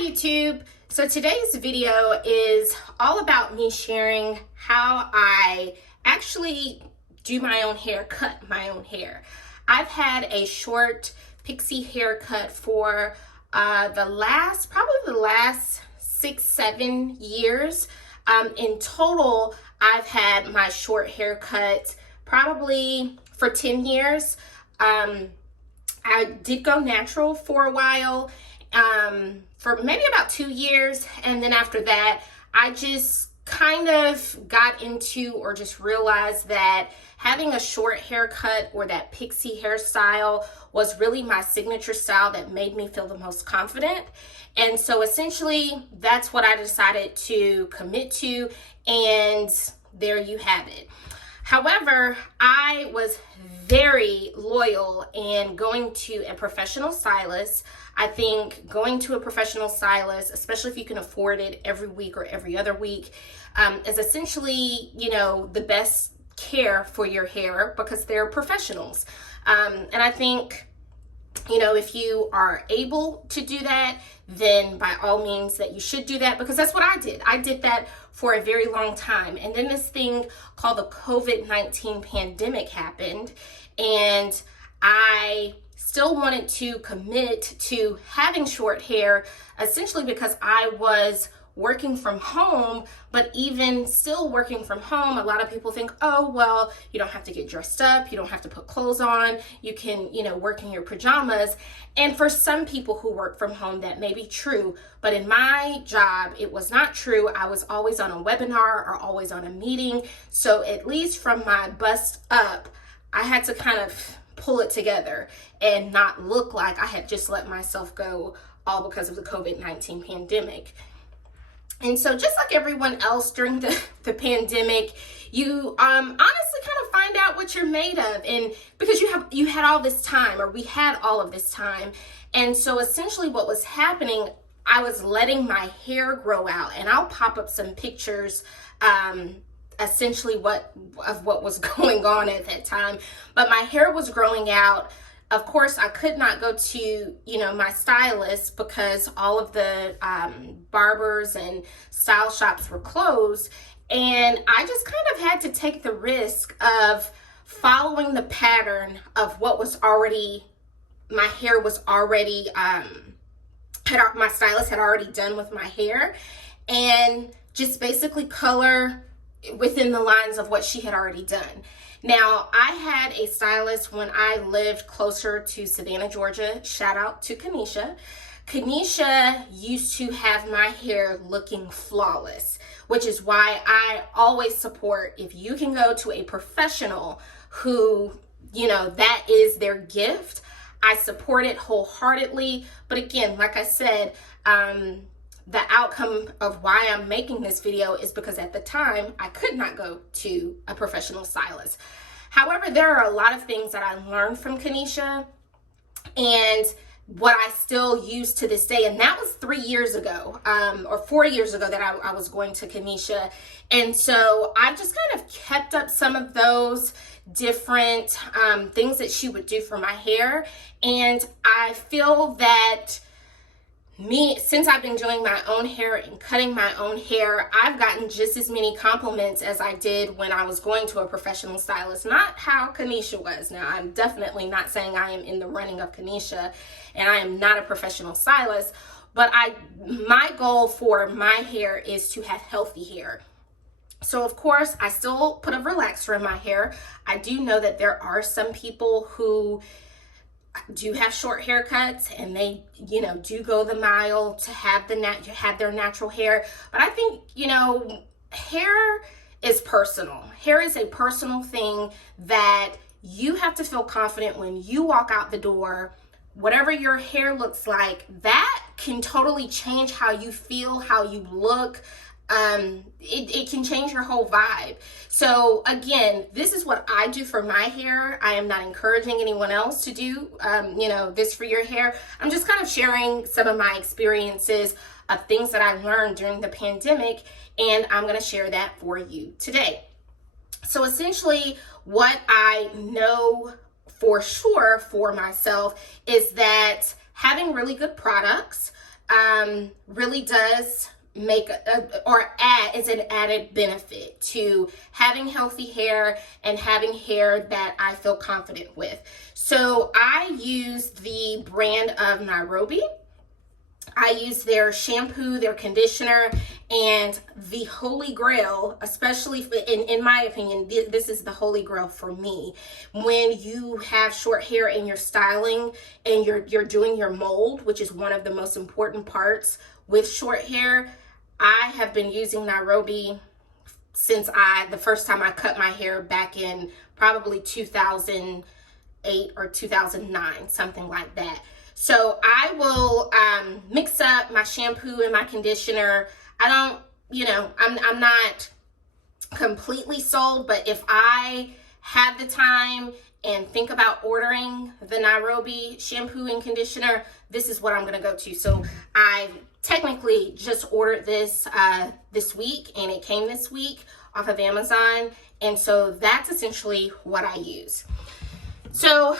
Hi YouTube. So today's video is all about me sharing how I actually do my own hair, cut my own hair. I've had a short pixie haircut for the last 6-7 years. In total, I've had my short haircut probably for 10 years. I did go natural for a while, for maybe about 2 years, and then after that I just kind of got into, or just realized that having a short haircut or that pixie hairstyle was really my signature style that made me feel the most confident. And so essentially that's what I decided to commit to, and there you have it. However, I was very loyal in going to a professional stylist. I think going to a professional stylist, especially if you can afford it every week or every other week, is essentially, the best care for your hair because they're professionals. And I think, if you are able to do that, then by all means that you should do that, because that's what I did. I did that for a very long time. And then this thing called the COVID-19 pandemic happened, and I still wanted to commit to having short hair, essentially because I was working from home. But even still working from home, a lot of people think, oh, well, you don't have to get dressed up, you don't have to put clothes on, you can, work in your pajamas. And for some people who work from home, that may be true, but in my job, it was not true. I was always on a webinar or always on a meeting. So at least from my bust up, I had to kind of pull it together and not look like I had just let myself go all because of the COVID-19 pandemic. And so just like everyone else during the pandemic, you honestly kind of find out what you're made of, and because you had all this time, or we had all of this time. And so essentially what was happening, I was letting my hair grow out, and I'll pop up some pictures essentially what was going on at that time. But my hair was growing out. Of course, I could not go to, my stylist because all of the barbers and style shops were closed. And I just kind of had to take the risk of following the pattern of what was already, my hair was already, my stylist had already done with my hair, and just basically color within the lines of what she had already done. Now, I had a stylist when I lived closer to Savannah, Georgia. Shout out to Kanisha. Kanisha used to have my hair looking flawless, which is why I always support, if you can go to a professional who, that is their gift, I support it wholeheartedly. But again, like I said, the outcome of why I'm making this video is because at the time I could not go to a professional stylist. However, there are a lot of things that I learned from Kanisha and what I still use to this day. And that was 3 years ago, or 4 years ago that I was going to Kanisha. And so I've just kind of kept up some of those different things that she would do for my hair. And I feel that since I've been doing my own hair and cutting my own hair, I've gotten just as many compliments as I did when I was going to a professional stylist. Not how Kanisha was. Now, I'm definitely not saying I am in the running of Kanisha, and I am not a professional stylist, but my goal for my hair is to have healthy hair. So of course, I still put a relaxer in my hair. I do know that there are some people who do have short haircuts, and they do go the mile to have their natural hair. But I think hair is personal. Hair is a personal thing that you have to feel confident when you walk out the door. Whatever your hair looks like, that can totally change how you feel, how you look. It can change your whole vibe. So again, this is what I do for my hair. I am not encouraging anyone else to do, this for your hair. I'm just kind of sharing some of my experiences of things that I learned during the pandemic, and I'm going to share that for you today. So essentially, what I know for sure for myself is that having really good products, really does make is an added benefit to having healthy hair and having hair that I feel confident with. So I use the brand of Nairobi. I use their shampoo, their conditioner, and the holy grail, especially in my opinion, this is the holy grail for me. When you have short hair and you're styling and you're doing your mold, which is one of the most important parts with short hair, I have been using Nairobi since the first time I cut my hair back in probably 2008 or 2009, something like that. So I will mix up my shampoo and my conditioner. I don't, I'm not completely sold, but if I have the time and think about ordering the Nairobi shampoo and conditioner, this is what I'm going to go to. So I technically just ordered this this week, and it came this week off of Amazon. And so that's essentially what I use. So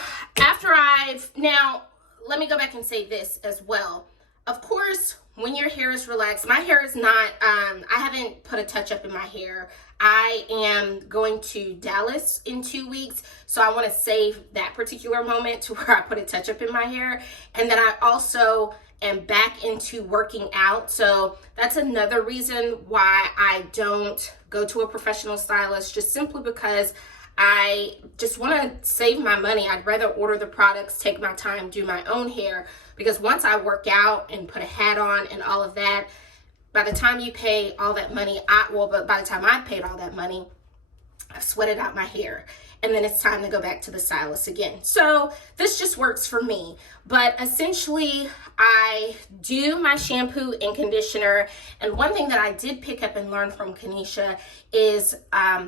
now let me go back and say this as well. Of course, when your hair is relaxed, my hair is not, I haven't put a touch up in my hair. I am going to Dallas in 2 weeks, so I want to save that particular moment to where I put a touch up in my hair. And then I also am back into working out. So that's another reason why I don't go to a professional stylist, just simply because I just want to save my money. I'd rather order the products, take my time, do my own hair, because once I work out and put a hat on and all of that, by the time you pay all that money, but by the time I paid all that money, I've sweated out my hair. And then it's time to go back to the stylist again. So this just works for me. But essentially, I do my shampoo and conditioner. And one thing that I did pick up and learn from Kanisha is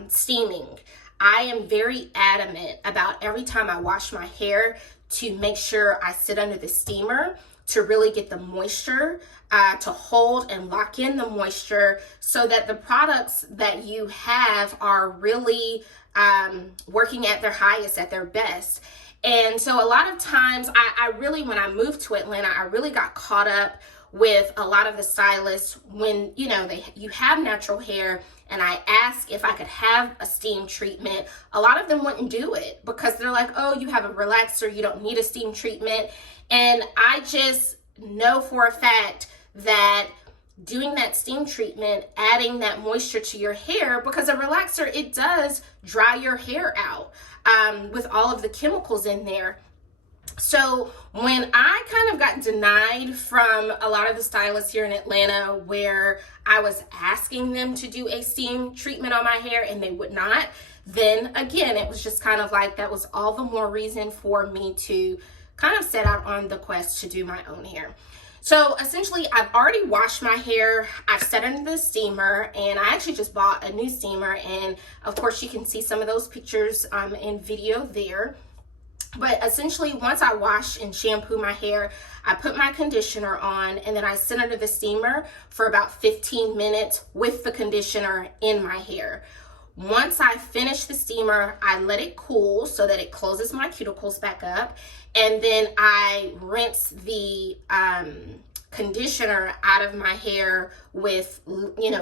steaming. I am very adamant about every time I wash my hair to make sure I sit under the steamer to really get the moisture, to hold and lock in the moisture so that the products that you have are really working at their highest, at their best. And so a lot of times I really, when I moved to Atlanta, I really got caught up with a lot of the stylists when, you have natural hair, and I asked if I could have a steam treatment. A lot of them wouldn't do it because they're like, oh, you have a relaxer, you don't need a steam treatment. And I just know for a fact that doing that steam treatment, adding that moisture to your hair, because a relaxer, it does dry your hair out with all of the chemicals in there. So when I kind of got denied from a lot of the stylists here in Atlanta, where I was asking them to do a steam treatment on my hair and they would not, then again, it was just kind of like, that was all the more reason for me to kind of set out on the quest to do my own hair. So essentially, I've already washed my hair. I've set it in the steamer, and I actually just bought a new steamer. And of course, you can see some of those pictures in video there. But essentially, once I wash and shampoo my hair, I put my conditioner on, and then I sit under the steamer for about 15 minutes with the conditioner in my hair. Once I finish the steamer, I let it cool so that it closes my cuticles back up, and then I rinse the conditioner out of my hair with,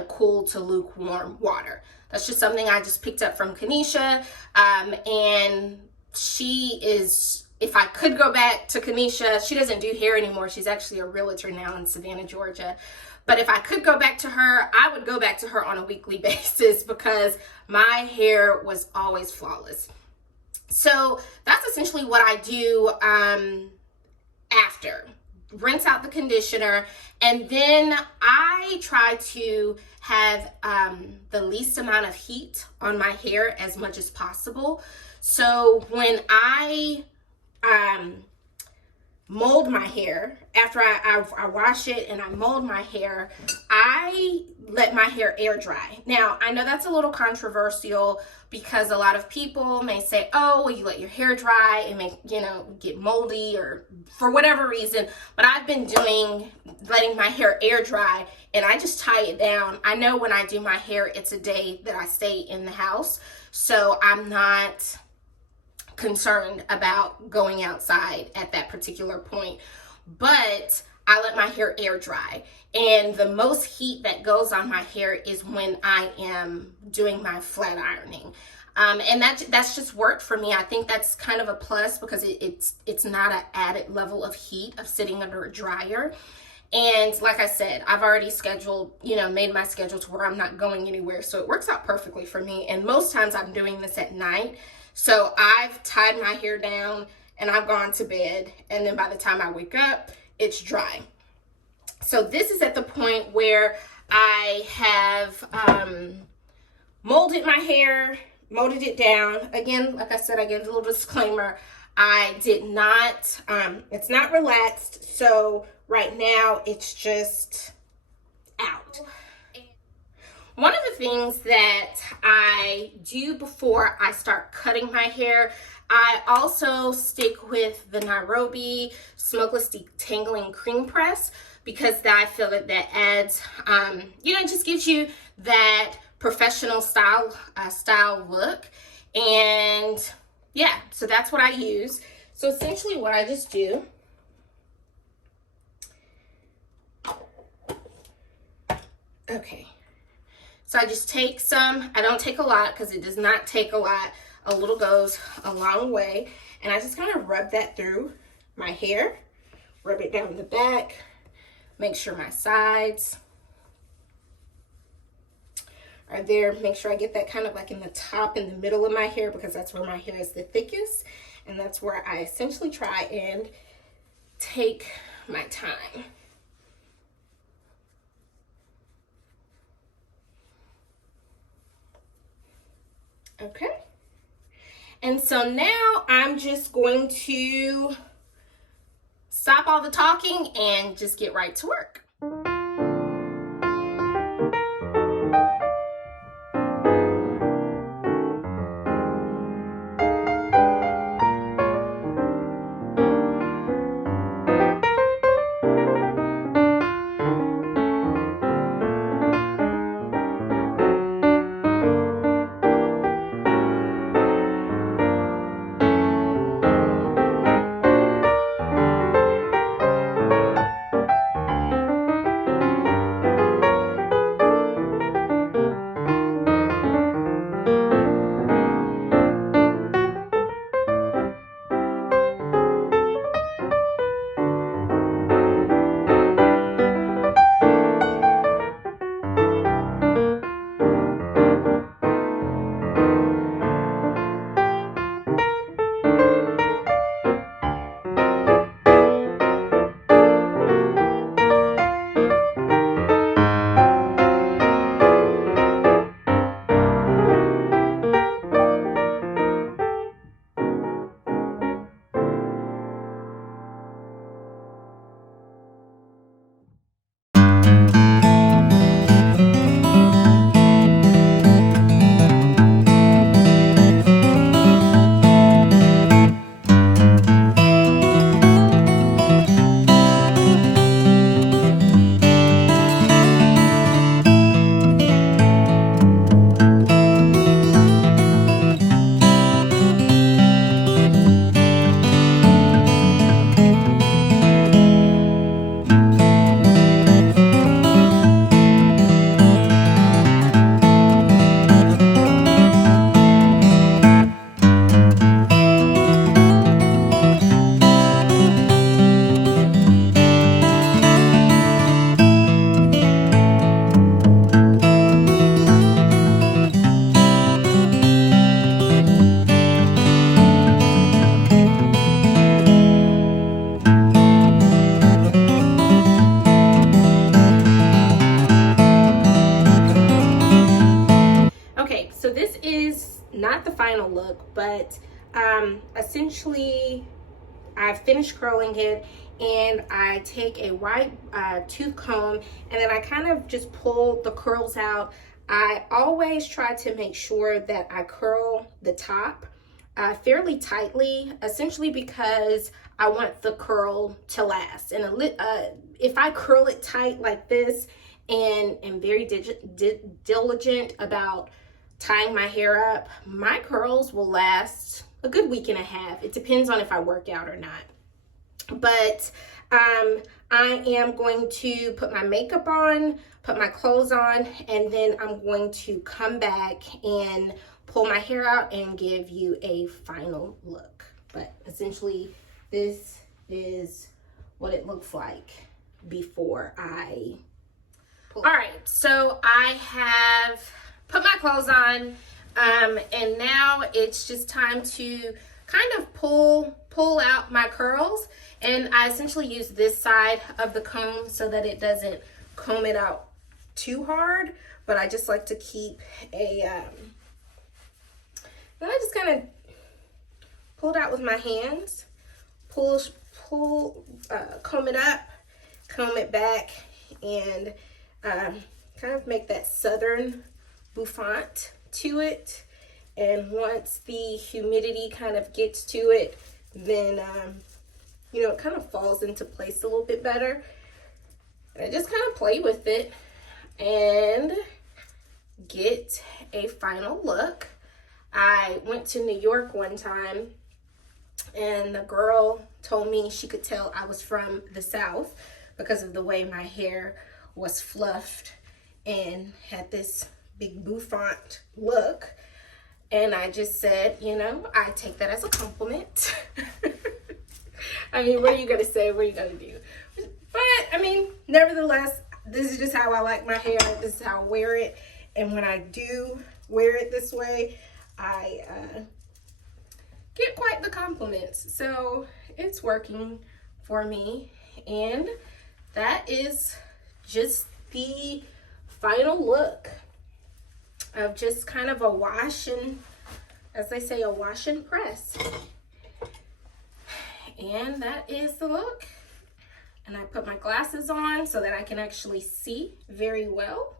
cool to lukewarm water. That's just something I just picked up from Kanisha, and she is, if I could go back to Kanisha, she doesn't do hair anymore. She's actually a realtor now in Savannah, Georgia. But if I could go back to her, I would go back to her on a weekly basis because my hair was always flawless. So that's essentially what I do after. Rinse out the conditioner, and then I try to have the least amount of heat on my hair as much as possible. So when I mold my hair, after I wash it and I mold my hair, I let my hair air dry. Now, I know that's a little controversial because a lot of people may say, oh, well, you let your hair dry and may, get moldy or for whatever reason. But I've been letting my hair air dry, and I just tie it down. I know when I do my hair, it's a day that I stay in the house. So I'm not concerned about going outside at that particular point. But I let my hair air dry. And the most heat that goes on my hair is when I am doing my flat ironing. And that's just worked for me. I think that's kind of a plus because it's not an added level of heat of sitting under a dryer. And like I said, I've already scheduled, made my schedule to where I'm not going anywhere. So it works out perfectly for me. And most times I'm doing this at night. So I've tied my hair down and I've gone to bed. And then by the time I wake up, it's dry. So this is at the point where I have molded my hair, molded it down. Again, like I said, I gave a little disclaimer. I did not, it's not relaxed. So right now it's just out. One of the things that I do before I start cutting my hair, I also stick with the Nairobi Smokeless Detangling Cream Press because I feel that adds, just gives you that professional style look. And yeah, so that's what I use. So essentially what I just do, okay. So I just take some, I don't take a lot because it does not take a lot. A little goes a long way. And I just kind of rub that through my hair, rub it down the back, make sure my sides are there. Make sure I get that kind of like in the top, in the middle of my hair because that's where my hair is the thickest. And that's where I essentially try and take my time. Okay. And so now I'm just going to stop all the talking and just get right to work. Not the final look, but essentially I've finished curling it, and I take a white tooth comb and then I kind of just pull the curls out. I always try to make sure that I curl the top fairly tightly, essentially because I want the curl to last. And if I curl it tight like this and am very diligent about tying my hair up, my curls will last a good week and a half. It depends on if I work out or not. But I am going to put my makeup on, put my clothes on, and then I'm going to come back and pull my hair out and give you a final look. But essentially, this is what it looks like before I pull. All right, so I have put my clothes on, and now it's just time to kind of pull out my curls. And I essentially use this side of the comb so that it doesn't comb it out too hard, but I just like to keep a, then I just kind of pull it out with my hands, comb it up, comb it back, and kind of make that southern bouffant to it. And once the humidity kind of gets to it, then you know, it kind of falls into place a little bit better. And I just kind of play with it and get a final look. I went to New York one time, and the girl told me she could tell I was from the South because of the way my hair was fluffed and had this big bouffant look. And I just said, you know, I take that as a compliment. I mean, what are you going to say? What are you going to do? But, I mean, nevertheless, this is just how I like my hair. This is how I wear it. And when I do wear it this way, I get quite the compliments. So, it's working for me. And that is just the final look of just kind of a wash and, as they say, a wash and press. And that is the look. And I put my glasses on so that I can actually see very well.